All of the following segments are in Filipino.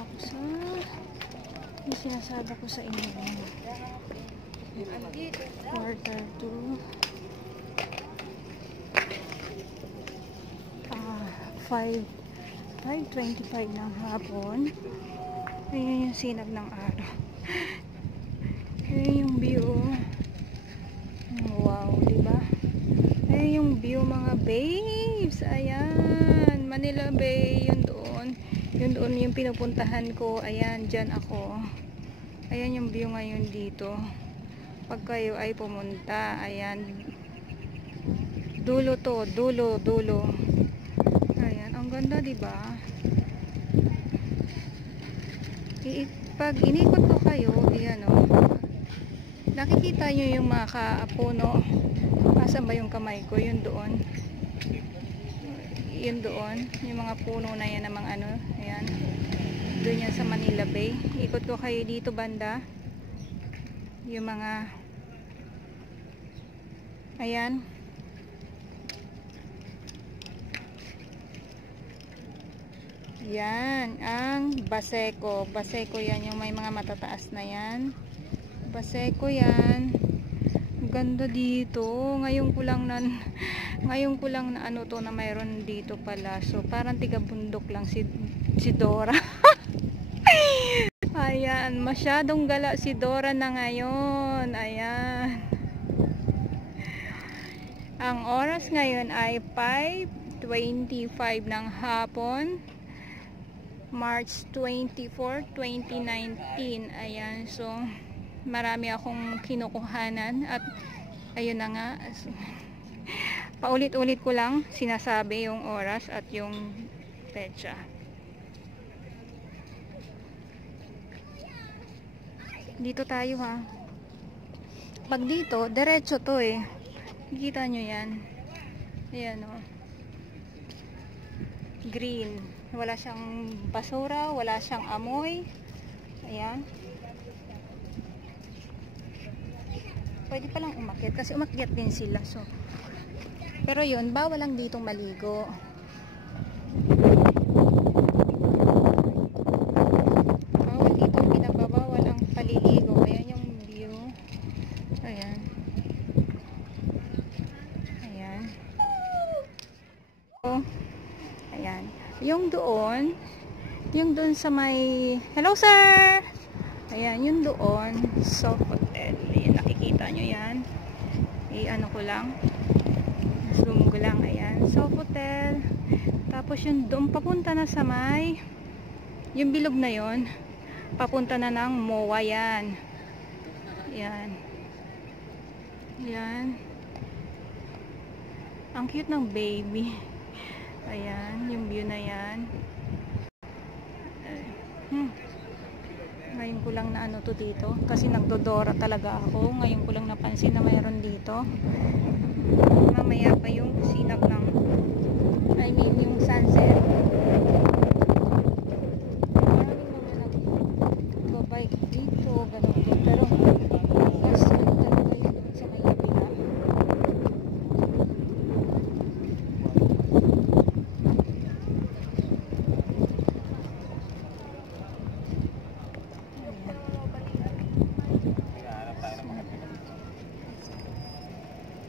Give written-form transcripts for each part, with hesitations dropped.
ako sa yung sinasabi ko sa inyo. Quarter to 5:25 ng hapon. Ayan yung sinag ng araw. Ayan yung view. Wow, diba? Ayan yung view mga babes. Ayan, Manila Bay. Yun doon. Yun doon yung pinupuntahan ko. Ayan, dyan ako. Ayan yung view ngayon dito. Pag kayo ay pumunta. Ayan. Dulo to. Dulo. Ayan, ang ganda diba? Pag inikot ko kayo, ayan o. Nakikita nyo yung mga puno. Asan ba yung kamay ko? Yun doon. Yun doon. Yung mga puno na yan namang ano. Ayan. Doon yan sa Manila Bay. Ikot ko kayo dito banda. Yung mga ayan. Yan, ang Baseco. Baseco yan, yung may mga matataas na yan. Baseco yan. Ganda dito. Ngayon ko lang na ano to na mayroon dito pala. So, parang tiga-bundok lang si Dora. Ayan, masyadong gala si Dora na ngayon. Ayan. Ang oras ngayon ay 5:25 ng hapon. March 24, 2019. Ayan, so marami akong kinukuhanan at ayun na nga. Paulit-ulit ko lang sinasabi yung oras at yung petsa. Dito tayo ha. Pag dito, diretso to eh. Kita nyo yan. Ayan o. Green. Wala siyang basura, wala siyang amoy. Ayan. Pwede palang umakyat kasi umakyat din sila. So, pero yun, bawal lang ditong maligo. Bawal ditong pinababawal ang paliligo. Ayan yung view. Ayan. Ayan. So, ayan. Yung doon sa may hello sir. Ayan, yung doon sa hotel. Ayan, nakikita nyo yan. Ano ko lang. Zoom ko lang. Ayan, sa hotel. Tapos yung doon papunta na sa may yung bilog na yon papunta na ng MOA yan. Ayan. Ayan. Ang cute ng baby. Ayan, yung view na yan. Ngayon ko lang na ano to dito. Kasi nagdodora talaga ako. Ngayon ko lang napansin na mayroon dito. Mamaya pa yung sinag ng yung sunset. Maraming mga nagbabike dito. Ganun din. Pero mas ano talaga yun sa may ibila.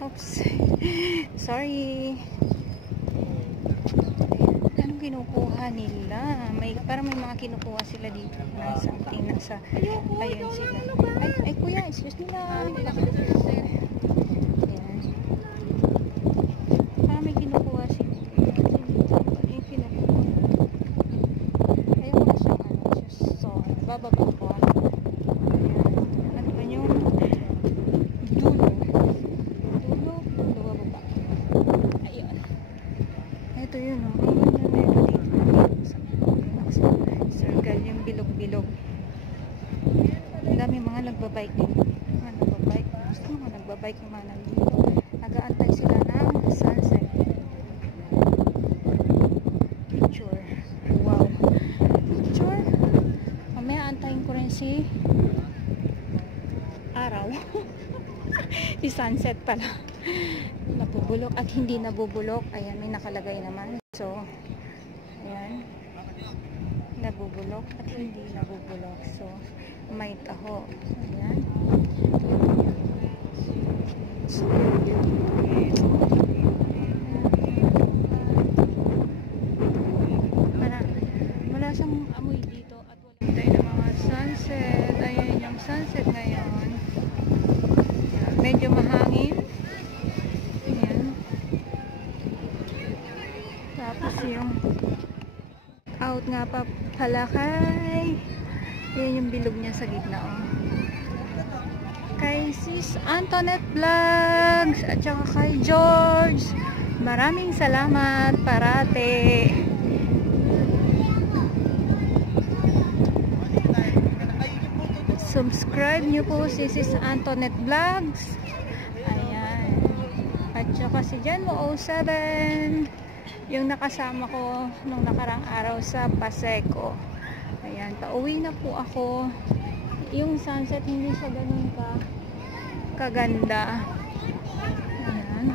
Oops. Sorry. Anong kinukuha nila? Parang may mga kinukuha sila dito na something nasa ayun sila. Ay kuya, excuse me lang. Ayan. Parang may kinukuha sila. Yung kinukuha. Ayun ko siyang so, bababa ko. Ito yun o. Ang ganda na dito. Circle yung bilog-bilog. Ang dami mga nagbabike din. Mga nagbabike. Gusto mga nagbabike yung mga nandito. Nag-aantay sila ng sunset. Picture. Wow. Picture. Mamaya antayin ko rin si araw. Si sunset pala. Nabubulok at hindi nabubulok. Ayan, may nakalagay naman. So, ayan. nabubulok at hindi nabubulok. So, may taho. Ayan. So, wala siyang amoy dito at wala tayo ng mga sunset. Ayan yung sunset ngayon. Medyo mahangin. Ayan. Tapos yung out nga pa pala kay ayan yung bilog niya sa gitna, oh. Kay Sis Antoinette Vlogs at saka kay George, maraming salamat parate. Subscribe nyo po si Sis Antoinette Vlogs. Ayan. At saka si Jan Mo 07, yung nakasama ko nung nakarang araw sa Paseco. Ayan, pauwi na po ako. Yung sunset hindi siya ganun kaganda. Ayan.